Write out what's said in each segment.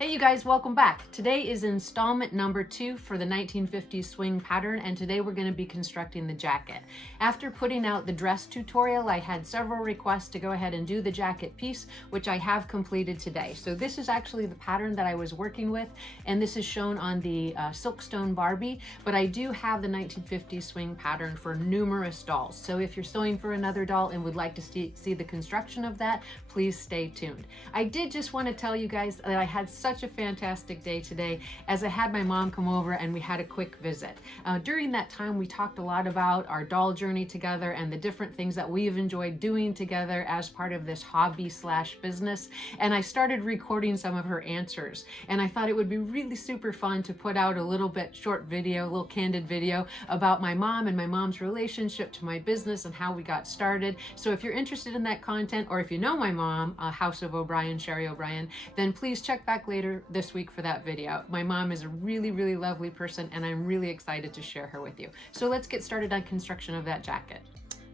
Hey you guys, welcome back. Today is installment number 2 for the 1950s swing pattern, and today we're going to be constructing the jacket. After putting out the dress tutorial, I had several requests to go ahead and do the jacket piece, which I have completed today. So this is actually the pattern that I was working with, and this is shown on the Silkstone Barbie, but I do have the 1950s swing pattern for numerous dolls. So if you're sewing for another doll and would like to see the construction of that, please stay tuned. I did just want to tell you guys that I had such a fantastic day today as I had my mom come over and we had a quick visit. During that time, we talked a lot about our doll journey together and the different things that we've enjoyed doing together as part of this hobby/business. And I started recording some of her answers. And I thought it would be really super fun to put out a little bit short video, a little candid video about my mom and my mom's relationship to my business and how we got started. So if you're interested in that content, or if you know my mom, House of O'Brien, Sherry O'Brien, then please check back later this week for that video. My mom is a really, really lovely person, and I'm really excited to share her with you. So let's get started on construction of that jacket.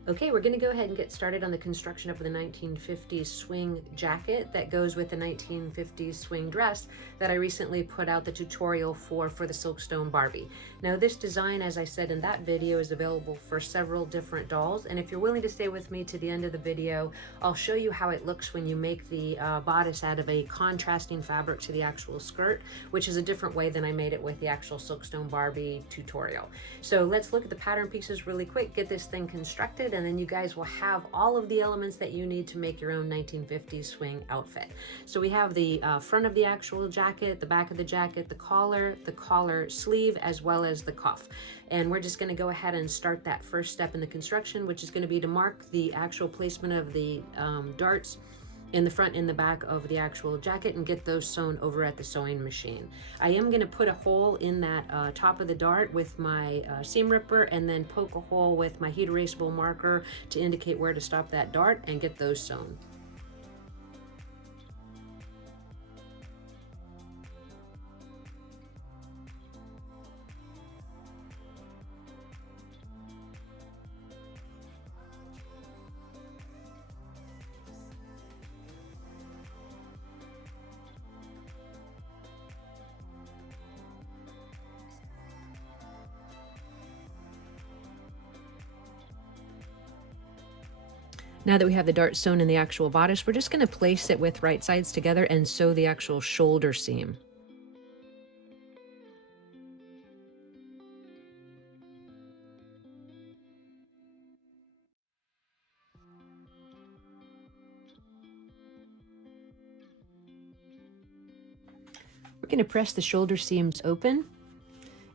Okay, we're going to go ahead and get started on the construction of the 1950s swing jacket that goes with the 1950s swing dress that I recently put out the tutorial for the Silkstone Barbie. Now this design, as I said in that video, is available for several different dolls, and if you're willing to stay with me to the end of the video, I'll show you how it looks when you make the bodice out of a contrasting fabric to the actual skirt, which is a different way than I made it with the actual Silkstone Barbie tutorial. So let's look at the pattern pieces really quick, get this thing constructed, and then you guys will have all of the elements that you need to make your own 1950s swing outfit. So we have the front of the actual jacket, the back of the jacket, the collar sleeve, as well as the cuff. And we're just going to go ahead and start that first step in the construction, which is going to be to mark the actual placement of the darts in the front and the back of the actual jacket and get those sewn over at the sewing machine. I am going to put a hole in that top of the dart with my seam ripper, and then poke a hole with my heat erasable marker to indicate where to stop that dart and get those sewn. Now that we have the dart sewn in the actual bodice, we're just going to place it with right sides together and sew the actual shoulder seam. We're going to press the shoulder seams open,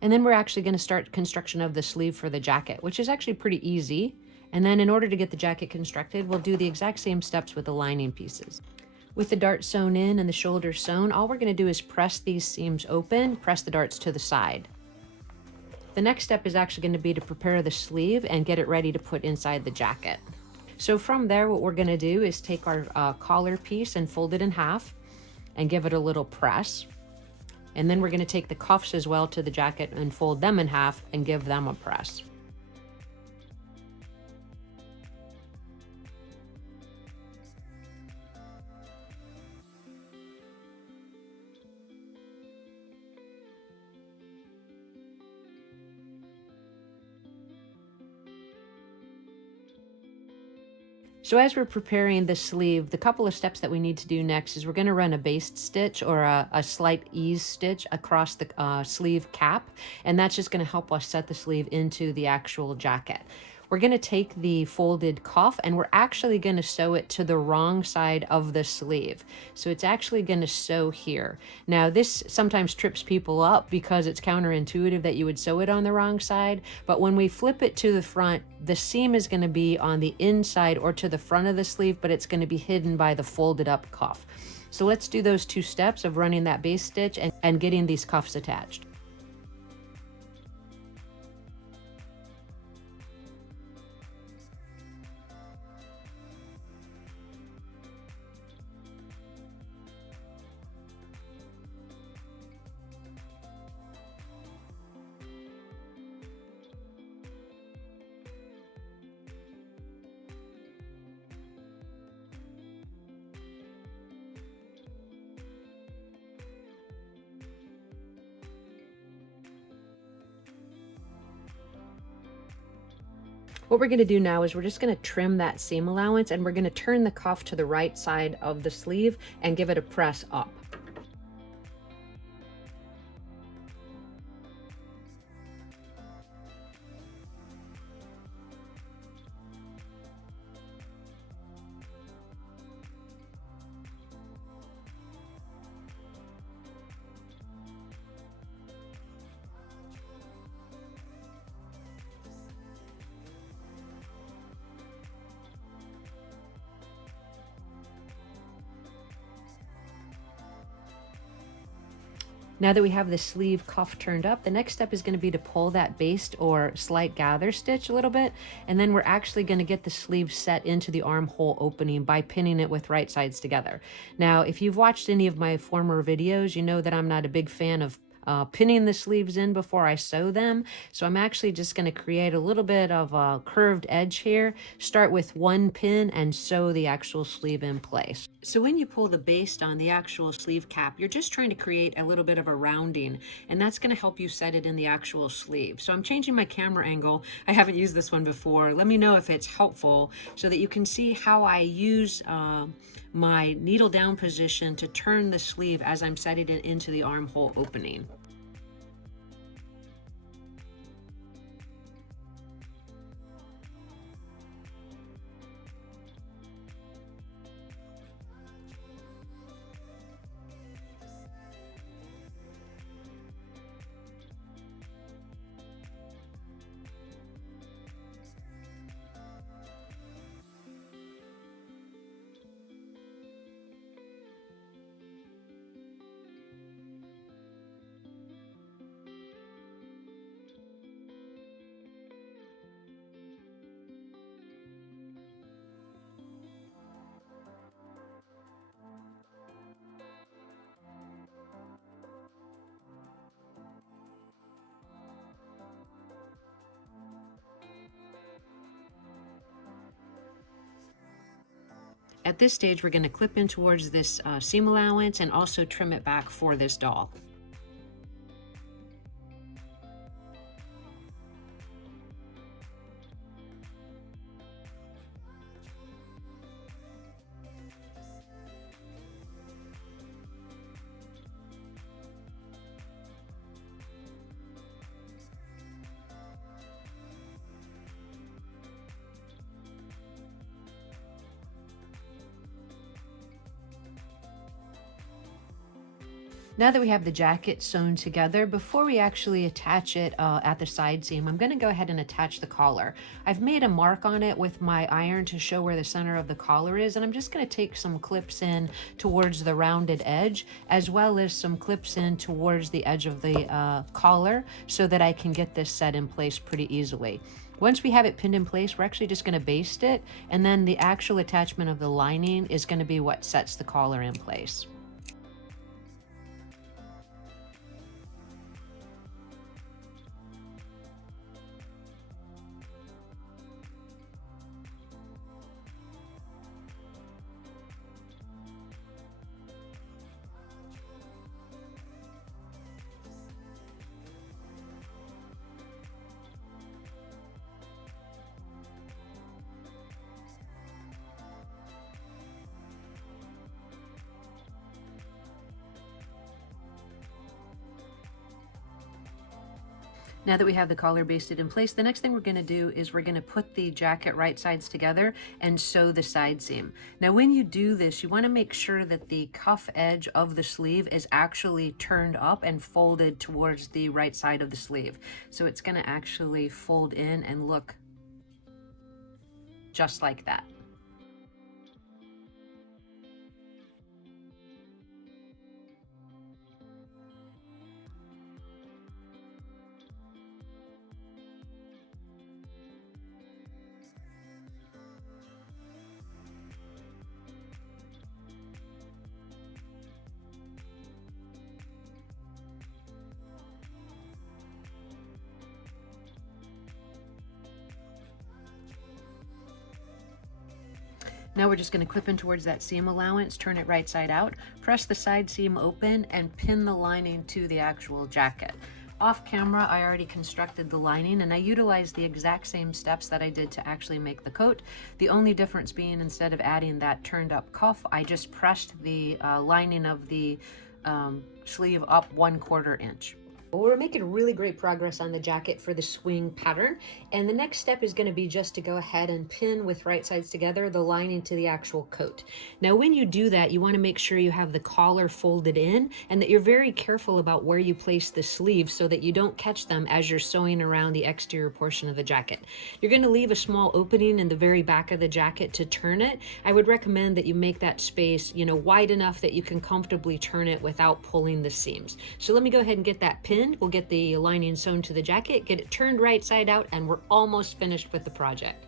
and then we're actually going to start construction of the sleeve for the jacket, which is actually pretty easy. And then in order to get the jacket constructed, we'll do the exact same steps with the lining pieces. With the dart sewn in and the shoulder sewn, all we're going to do is press these seams open, press the darts to the side. The next step is actually going to be to prepare the sleeve and get it ready to put inside the jacket. So from there, what we're going to do is take our collar piece and fold it in half and give it a little press. And then we're going to take the cuffs as well to the jacket and fold them in half and give them a press. So as we're preparing the sleeve, the couple of steps that we need to do next is we're going to run a baste stitch or a slight ease stitch across the sleeve cap, and that's just going to help us set the sleeve into the actual jacket. We're going to take the folded cuff and we're actually going to sew it to the wrong side of the sleeve. So it's actually going to sew here. Now this sometimes trips people up because it's counterintuitive that you would sew it on the wrong side, but when we flip it to the front, the seam is going to be on the inside or to the front of the sleeve, but it's going to be hidden by the folded up cuff. So let's do those two steps of running that base stitch and getting these cuffs attached. What we're going to do now is we're just going to trim that seam allowance, and we're going to turn the cuff to the right side of the sleeve and give it a press up. Now that we have the sleeve cuff turned up, the next step is going to be to pull that baste or slight gather stitch a little bit, and then we're actually going to get the sleeve set into the armhole opening by pinning it with right sides together. Now, if you've watched any of my former videos, you know that I'm not a big fan of pinning the sleeves in before I sew them. So I'm actually just going to create a little bit of a curved edge here, start with one pin and sew the actual sleeve in place. So when you pull the baste on the actual sleeve cap, you're just trying to create a little bit of a rounding, and that's going to help you set it in the actual sleeve. So I'm changing my camera angle. I haven't used this one before. Let me know if it's helpful so that you can see how I use my needle down position to turn the sleeve as I'm setting it into the armhole opening. At this stage, we're going to clip in towards this seam allowance and also trim it back for this doll. Now that we have the jacket sewn together, before we actually attach it at the side seam, I'm going to go ahead and attach the collar. I've made a mark on it with my iron to show where the center of the collar is, and I'm just going to take some clips in towards the rounded edge, as well as some clips in towards the edge of the collar, so that I can get this set in place pretty easily. Once we have it pinned in place, we're actually just going to baste it, and then the actual attachment of the lining is going to be what sets the collar in place. Now that we have the collar basted in place, the next thing we're going to do is we're going to put the jacket right sides together and sew the side seam. Now when you do this, you want to make sure that the cuff edge of the sleeve is actually turned up and folded towards the right side of the sleeve. So it's going to actually fold in and look just like that. Now we're just going to clip in towards that seam allowance, turn it right side out, press the side seam open, and pin the lining to the actual jacket. Off camera, I already constructed the lining, and I utilized the exact same steps that I did to actually make the coat. The only difference being, instead of adding that turned up cuff, I just pressed the lining of the sleeve up 1/4 inch. We're making really great progress on the jacket for the swing pattern, and the next step is going to be just to go ahead and pin with right sides together the lining to the actual coat. Now when you do that, you want to make sure you have the collar folded in and that you're very careful about where you place the sleeves so that you don't catch them as you're sewing around the exterior portion of the jacket. You're going to leave a small opening in the very back of the jacket to turn it. I would recommend that you make that space, wide enough that you can comfortably turn it without pulling the seams. So let me go ahead and get that pinned. We'll get the lining sewn to the jacket, get it turned right side out, and we're almost finished with the project.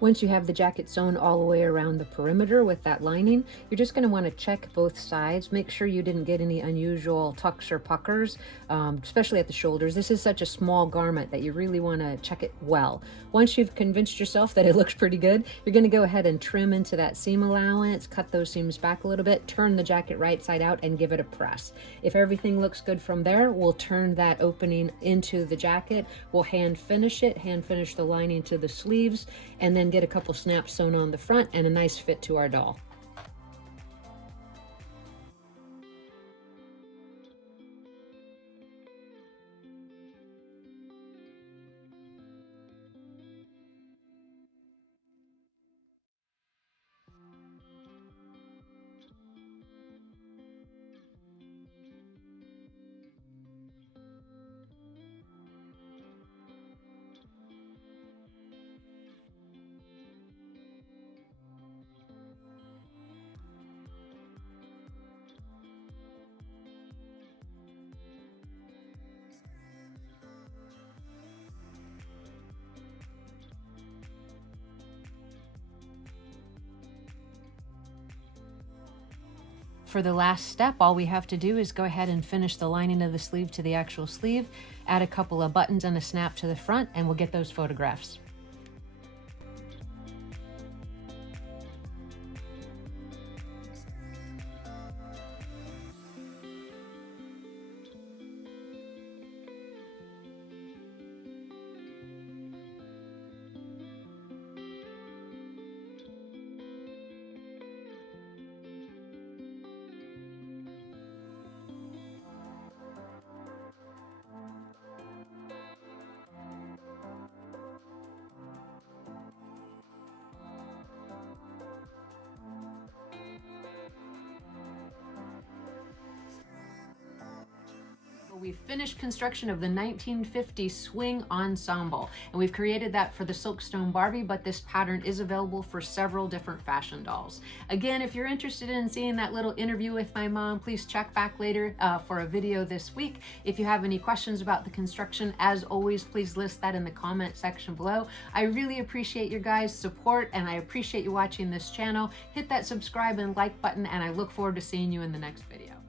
Once you have the jacket sewn all the way around the perimeter with that lining, you're just going to want to check both sides. Make sure you didn't get any unusual tucks or puckers, especially at the shoulders. This is such a small garment that you really want to check it well. Once you've convinced yourself that it looks pretty good, you're going to go ahead and trim into that seam allowance, cut those seams back a little bit, turn the jacket right side out, and give it a press. If everything looks good from there, we'll turn that opening into the jacket. We'll hand finish the lining to the sleeves, and then get a couple snaps sewn on the front and a nice fit to our doll. For the last step, all we have to do is go ahead and finish the lining of the sleeve to the actual sleeve, add a couple of buttons and a snap to the front, and we'll get those photographs. We've finished construction of the 1950s swing ensemble, and we've created that for the Silkstone Barbie, but this pattern is available for several different fashion dolls. Again, if you're interested in seeing that little interview with my mom, please check back later for a video this week. If you have any questions about the construction, as always, please list that in the comment section below. I really appreciate your guys' support, and I appreciate you watching this channel. Hit that subscribe and like button, and I look forward to seeing you in the next video.